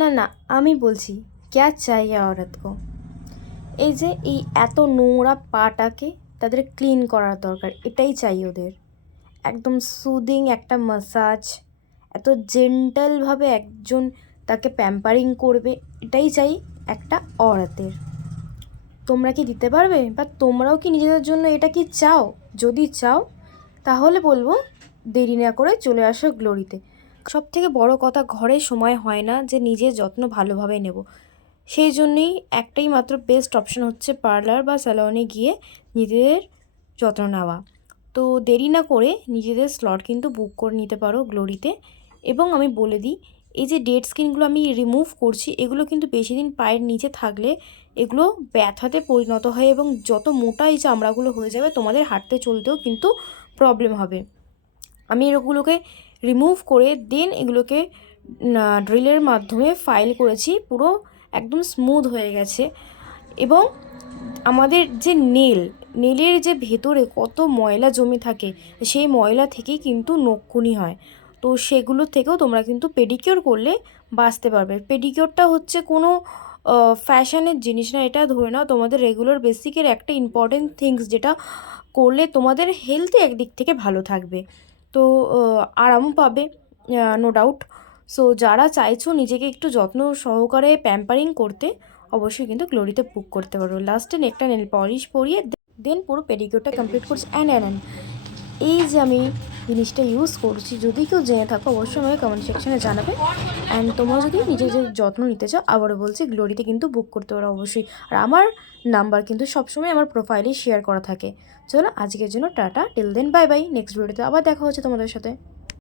না না, আমি বলছি ক্যা চাইয়ে औरत को। এই যে এই এত নোংরা পাটাকে তাদের ক্লিন করার দরকার, এটাই চাই ওদের। একদম সুদিং একটা ম্যাসাজ, এত জেন্টালভাবে একজন তাকে প্যাম্পারিং করবে, এটাই চাই একটা অরাতের। তোমরা কি দিতে পারবে, বা তোমরাও কি নিজেদের জন্য এটা কি চাও? যদি চাও তাহলে বলবো দেরি না করে চলে আসো গ্লোরিতে। সব থেকে বড় কথা, ঘরে সময় হয় না যে নিজের যত্ন ভালোভাবে নেব। সেই জন্যেই একটাই মাত্র বেস্ট অপশন হচ্ছে পার্লার বা স্যালনে গিয়ে নিজেদের যত্ন নেওয়া। তো দেরি না করে নিজেদের স্লট কিন্তু বুক করে নিতে পারো গ্লোরিতে। এবং আমি বলে দিই, এই যে ডেড স্কিনগুলো আমি রিমুভ করছি, এগুলো কিন্তু বেশি দিন পায়ের নিচে থাকলে এগুলো ব্যথাতে পরিণত হয় এবং যত মোটা এই চামড়াগুলো হয়ে যাবে তোমাদের হাঁটতে চলতেও কিন্তু প্রবলেম হবে। আমি এগুলোকে রিমুভ করে দেন এগুলোকে ড্রিলের মাধ্যমে ফাইল করেছি, পুরো একদম স্মুথ হয়ে গেছে। এবং আমাদের যে নেলের যে ভেতরে কত ময়লা জমে থাকে, সেই ময়লা থেকেই কিন্তু নখকুনি হয়। তো সেগুলো থেকেও তোমরা কিন্তু পেডিকিওর করলে বাঁচতে পারবে। পেডিকিওরটা হচ্ছে কোনো ফ্যাশনের জিনিস না, এটা ধরে নাও তোমাদের রেগুলার বেসিকের একটা ইম্পর্টেন্ট থিংস, যেটা করলে তোমাদের হেলথই একদিক থেকে ভালো থাকবে। তো আরামও পাবে, নো ডাউট। সো যারা চাইছো নিজেকে একটু যত্ন সহকারে প্যাম্পারিং করতে, অবশ্যই কিন্তু গ্লোরিতে বুক করতে পারো। লাস্টে একটা নেল পলিশ পরিয়ে দেন পুরো পেডিকিওরটা কমপ্লিট করছি। অ্যান্ড এই যে আমি জিনিসটা ইউজ করছি, যদি কেউ জেনে থাকো অবশ্যই আমাকে কমেন্ট সেকশনে জানাবে। অ্যান্ড তোমরা যদি নিজের যে যত্ন নিতে চাও, আবারও বলছি গ্লোরিতে কিন্তু বুক করতে পারো অবশ্যই। আর আমার নাম্বার কিন্তু সবসময় আমার প্রোফাইলে শেয়ার করা থাকে। চলো আজকের জন্য tata, till then bye bye. Next ভিডিওতে আবার দেখা হচ্ছে তোমাদের সাথে।